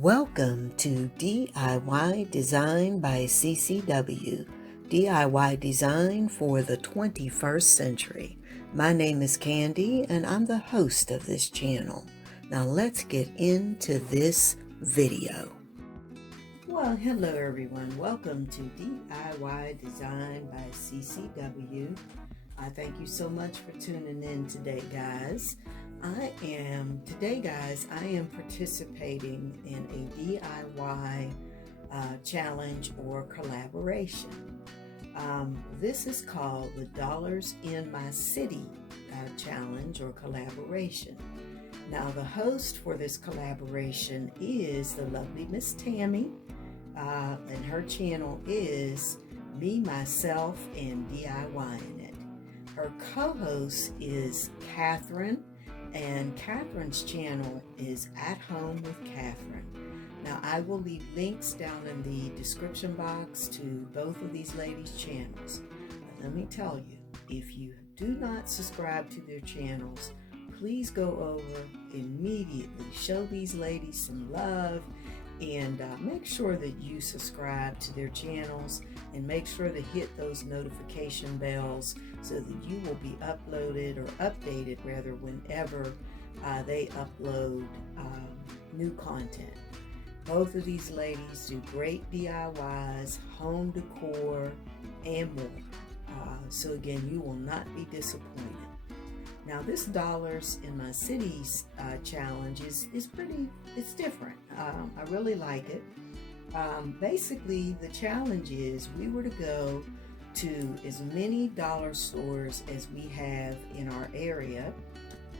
Welcome to DIY Design by CCW, DIY Design for the 21st Century. My name is Candy and I'm the host of this channel. Now let's get into this video. Well, hello everyone. Welcome to DIY Design by CCW. Thank you so much for tuning in today, guys. I am participating in a DIY challenge or collaboration. This is called the Dollars in My City challenge or collaboration. Now, the host for this collaboration is the lovely Miss Tammy, and her channel is Me, Myself, and DIYing It. Her co-host is Katherine, and Catherine's channel is At Home with Katherine. Now, I will leave links down in the description box to both of these ladies' channels. But let me tell you, if you do not subscribe to their channels, please go over immediately. Show these ladies some love and make sure that you subscribe to their channels and make sure to hit those notification bells so that you will be uploaded or updated rather whenever they upload new content. Both of these ladies do great DIYs, home decor, and more. So again, you will not be disappointed. Now, this Dollars in My Cities challenge is different. I really like it. Basically, the challenge is we were to go to as many dollar stores as we have in our area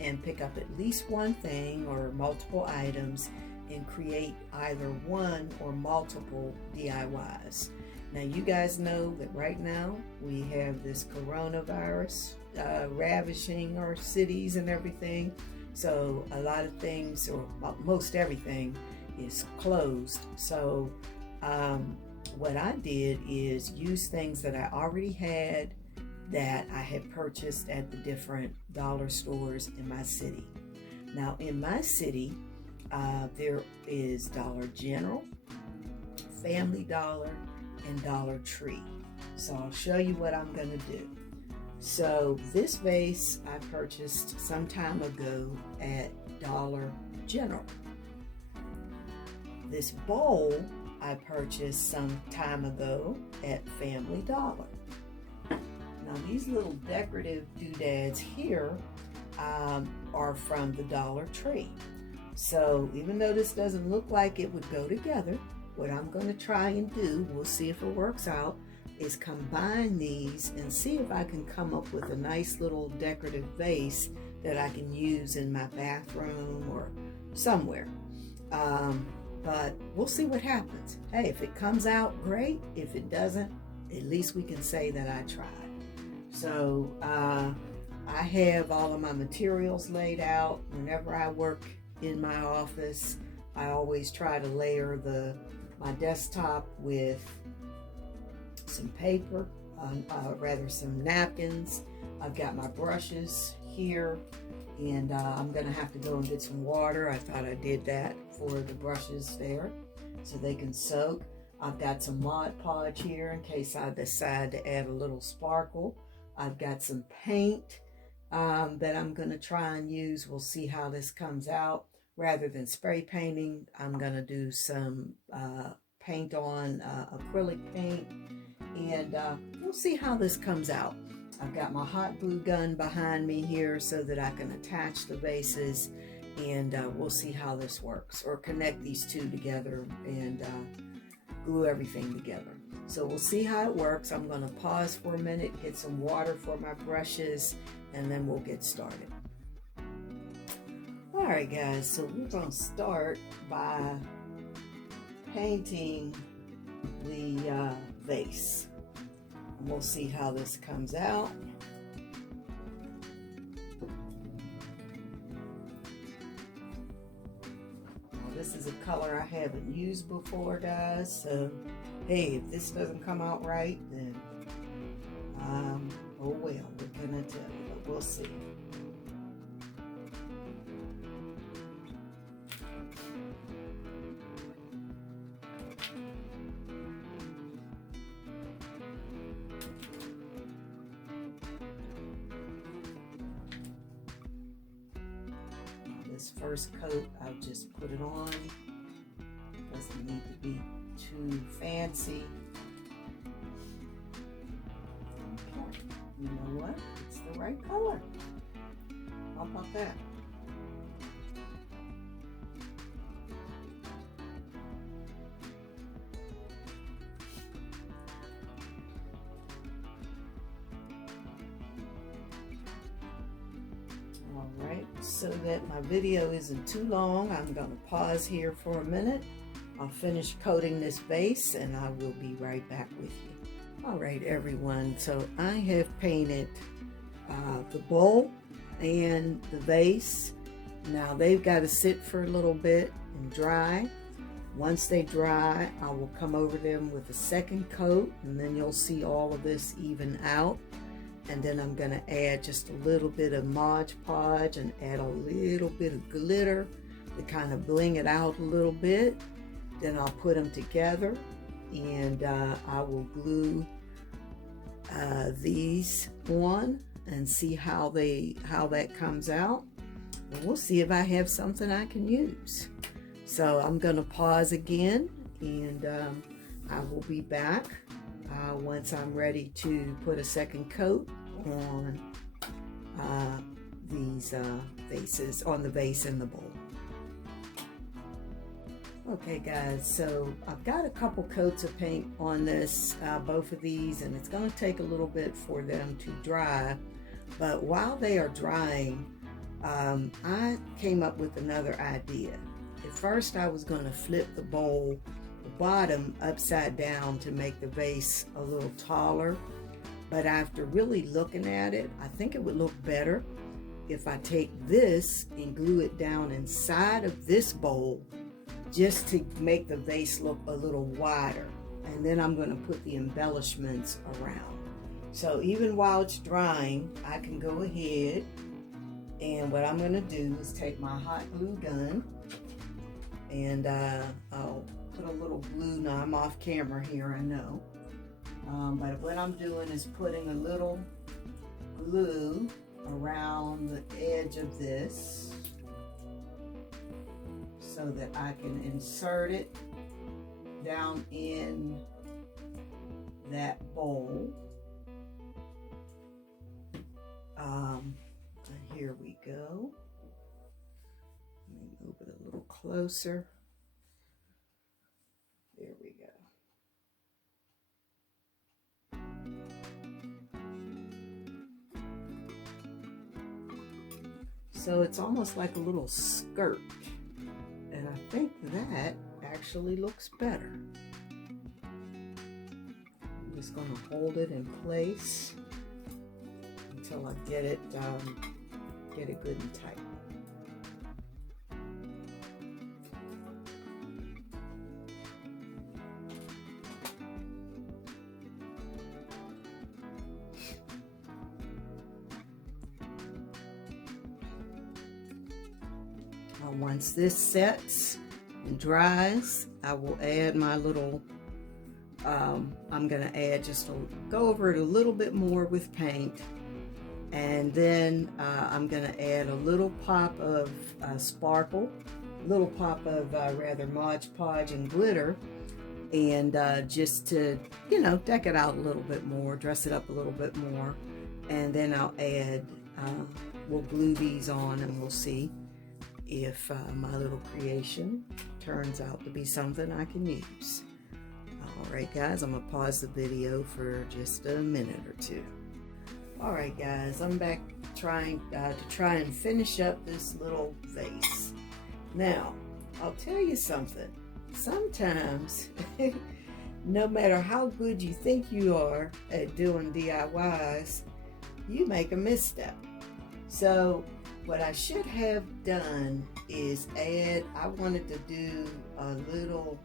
and pick up at least one thing or multiple items and create either one or multiple DIYs. Now, you guys know that right now we have this coronavirus ravishing our cities and everything. So a lot of things, or most everything, is closed. So what I did is use things that I already had that I had purchased at the different dollar stores in my city. Now, in my city, there is Dollar General, Family Dollar, and Dollar Tree. So I'll show you what I'm going to do. So this vase I purchased some time ago at Dollar General. This bowl I purchased some time ago at Family Dollar. Now, these little decorative doodads here are from the Dollar Tree. So even though this doesn't look like it would go together, what I'm going to try and do, we'll see if it works out, is combine these and see if I can come up with a nice little decorative vase that I can use in my bathroom or somewhere. But we'll see what happens. Hey, if it comes out, great. If it doesn't, at least we can say that I tried. So I have all of my materials laid out. Whenever I work in my office, I always try to layer my desktop with some paper, some napkins. I've got my brushes here, and I'm gonna have to go and get some water. I thought I did that for the brushes there so they can soak. I've got some Mod Podge here in case I decide to add a little sparkle. I've got some paint that I'm gonna try and use. We'll see how this comes out. Rather than spray painting, I'm gonna do some paint on acrylic paint, and we'll see how this comes out. I've got my hot glue gun behind me here so that I can attach the vases, and we'll see how this works, or connect these two together and glue everything together. So we'll see how it works. I'm going to pause for a minute, get some water for my brushes, and then we'll get started. All right, guys, so we're going to start by painting the vase. And we'll see how this comes out. Well, this is a color I haven't used before, guys, so hey, if this doesn't come out right, then oh well, what can I tell you? But we'll see. this first coat, I'll just put it on. Doesn't need to be too fancy. Okay, you know what? It's the right color. How about that? Alright, so that my video isn't too long, I'm going to pause here for a minute. I'll finish coating this base and I will be right back with you. Alright everyone, so I have painted the bowl and the vase. Now they've got to sit for a little bit and dry. Once they dry, I will come over them with a second coat, and then you'll see all of this even out. And then I'm going to add just a little bit of Mod Podge and add a little bit of glitter to kind of bling it out a little bit. Then I'll put them together, and I will glue these on and see how that comes out. And we'll see if I have something I can use. So I'm going to pause again, and I will be back once I'm ready to put a second coat on these vases, on the vase and the bowl. Okay guys, so I've got a couple coats of paint on this, both of these, and it's going to take a little bit for them to dry. But while they are drying, I came up with another idea. At first I was going to flip the bowl, the bottom upside down to make the vase a little taller. But after really looking at it, I think it would look better if I take this and glue it down inside of this bowl just to make the vase look a little wider. And then I'm going to put the embellishments around. So even while it's drying, I can go ahead, and what I'm going to do is take my hot glue gun, and I'll put a little glue. Now I'm off camera here, I know. But what I'm doing is putting a little glue around the edge of this so that I can insert it down in that bowl. Here we go. Let me move it a little closer. There we go. So it's almost like a little skirt, and I think that actually looks better. I'm just going to hold it in place until I get it good and tight. Once this sets and dries, I will add my little, I'm going to add go over it a little bit more with paint, and then I'm going to add a little pop of sparkle, a little pop of rather Mod Podge and glitter, and just to, you know, deck it out a little bit more, dress it up a little bit more, and then I'll add, we'll glue these on, and we'll see if my little creation turns out to be something I can use. Alright guys, I'm going to pause the video for just a minute or two. Alright guys, I'm back trying and finish up this little vase. Now, I'll tell you something. Sometimes, no matter how good you think you are at doing DIYs, you make a misstep. So what I should have done is add, I wanted to do a little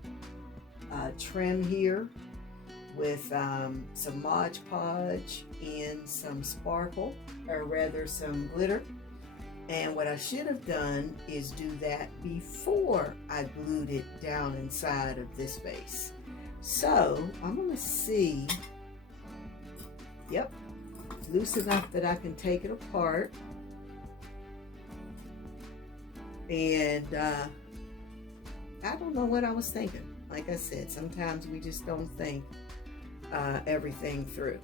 trim here with some Mod Podge and some sparkle, or rather some glitter. And what I should have done is do that before I glued it down inside of this vase. So I'm going to see, yep, loose enough that I can take it apart. And I don't know what I was thinking. Like I said, sometimes we just don't think everything through.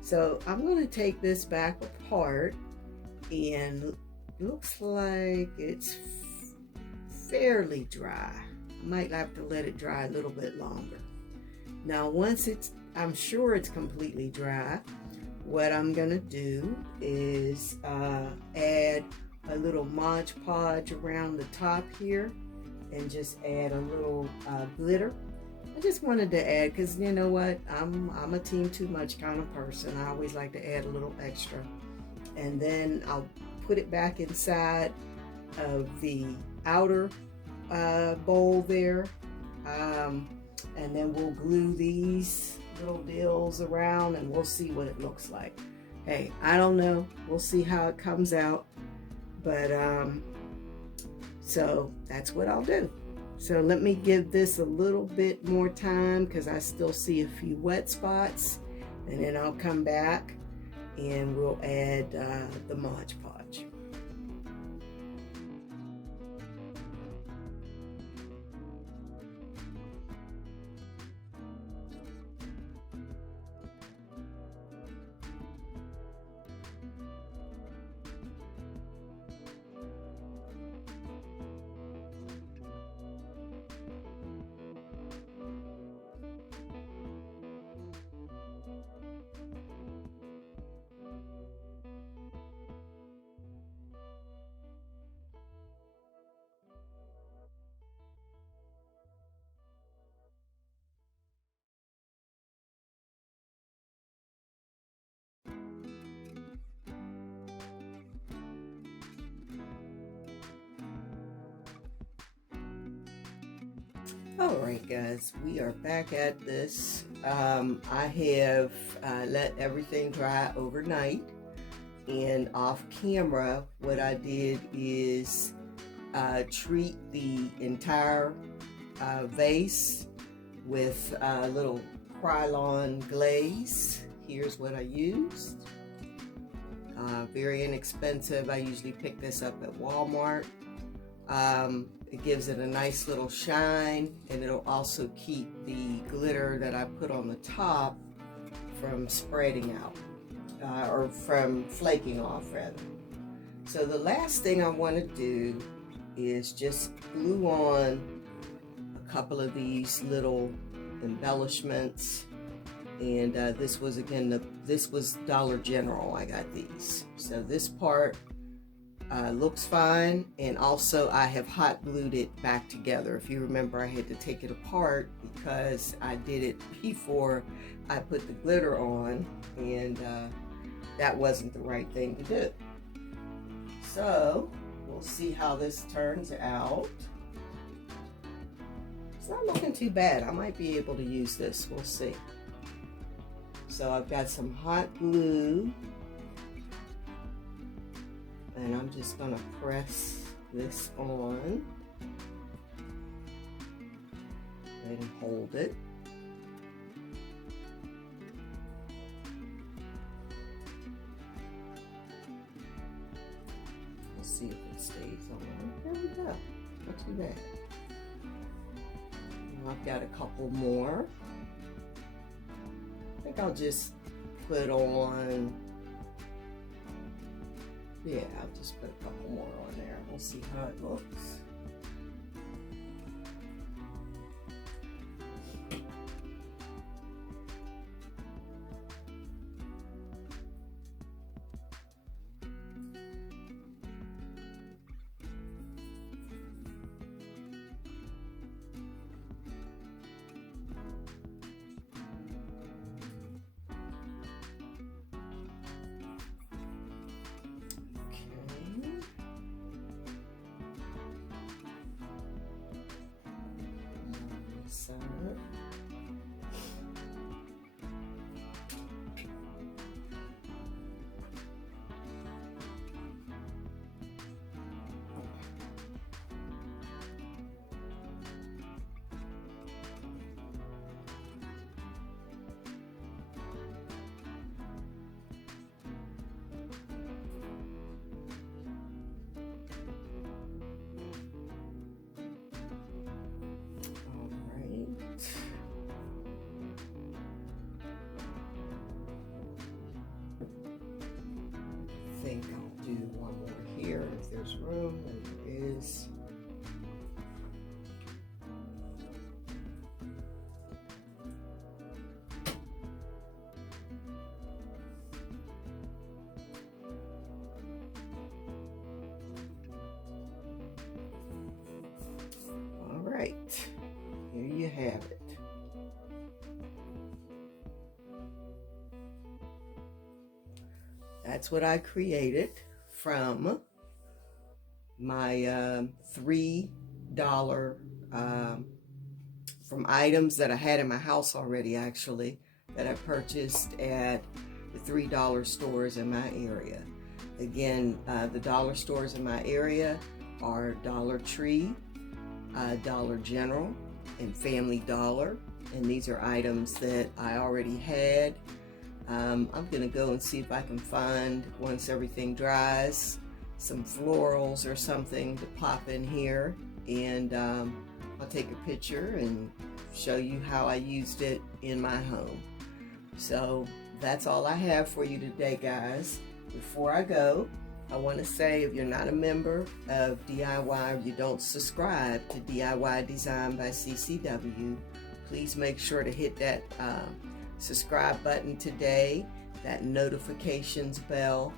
So I'm going to take this back apart, and looks like it's fairly dry. I might have to let it dry a little bit longer. Now, once I'm sure it's completely dry, what I'm gonna do is add a little Mod Podge around the top here, and just add a little glitter. I just wanted to add, because you know what, I'm a team too much kind of person. I always like to add a little extra. And then I'll put it back inside of the outer bowl there. And then we'll glue these little deals around, and we'll see what it looks like. Hey, I don't know. We'll see how it comes out. But so that's what I'll do. So let me give this a little bit more time, because I still see a few wet spots, and then I'll come back and we'll add the Mod Podge. All right, guys, we are back at this. I have let everything dry overnight, and off camera, what I did is treat the entire vase with a little Krylon glaze. Here's what I used. Very inexpensive. I usually pick this up at Walmart. It gives it a nice little shine, and it'll also keep the glitter that I put on the top from spreading out, or from flaking off rather. So the last thing I want to do is just glue on a couple of these little embellishments. And this was, again, this was Dollar General. I got these. So this part looks fine, and also I have hot glued it back together. If you remember, I had to take it apart because I did it before I put the glitter on, and that wasn't the right thing to do. So we'll see how this turns out. It's not looking too bad. I might be able to use this. We'll see. So I've got some hot glue, and I'm just going to press this on and hold it. Let's see if it stays on. There we go. Not too bad. Now I've got a couple more. I think I'll just put on, yeah, I'll just put a couple more on there. We'll see how it looks. Side. there's room and there is. All right, here you have it. That's what I created from my $3 from items that I had in my house already, actually, that I purchased at the $3 stores in my area. Again, the dollar stores in my area are Dollar Tree, Dollar General, and Family Dollar, and these are items that I already had. I'm gonna go and see if I can find, once everything dries, some florals or something to pop in here, and I'll take a picture and show you how I used it in my home. So that's all I have for you today, guys. Before I go, I want to say, if you're not a member of DIY, or you don't subscribe to DIY Design by CCW, please make sure to hit that subscribe button today, that notifications bell.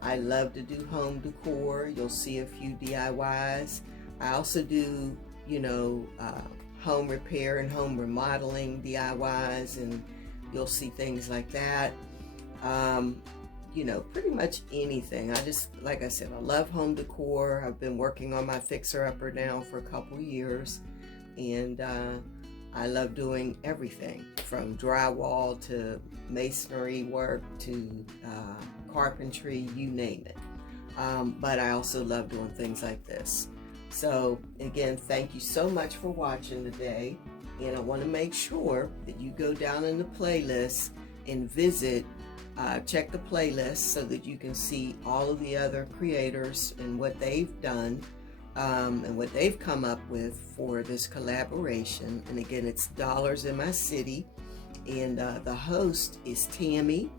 I love to do home decor. You'll see a few DIYs. I also do, home repair and home remodeling DIYs, and you'll see things like that. Pretty much anything. Like I said, I love home decor. I've been working on my fixer-upper now for a couple years, and I love doing everything from drywall to masonry work to carpentry, you name it. But I also love doing things like this. So again, thank you so much for watching today. And I want to make sure that you go down in the playlist and check the playlist so that you can see all of the other creators and what they've done. And what they've come up with for this collaboration. And again, it's Dollars in My City, and the host is Tammy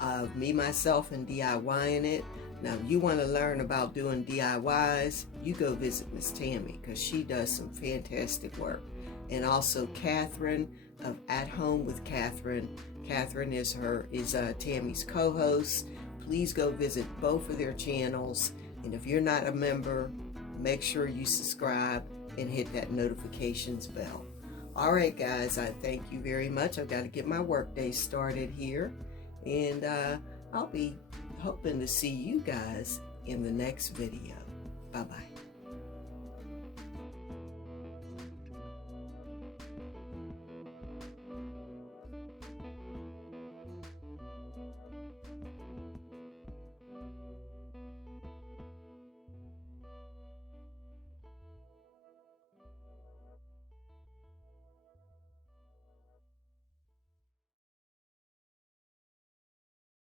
of Me, Myself, and DIYing It. Now, if you want to learn about doing DIYs, you go visit Miss Tammy, because she does some fantastic work. And also Katherine of At Home with Katherine. Katherine is Tammy's co-host. Please go visit both of their channels. And if you're not a member, make sure you subscribe and hit that notifications bell. All right, guys, I thank you very much. I've got to get my workday started here, and I'll be hoping to see you guys in the next video. Bye-bye.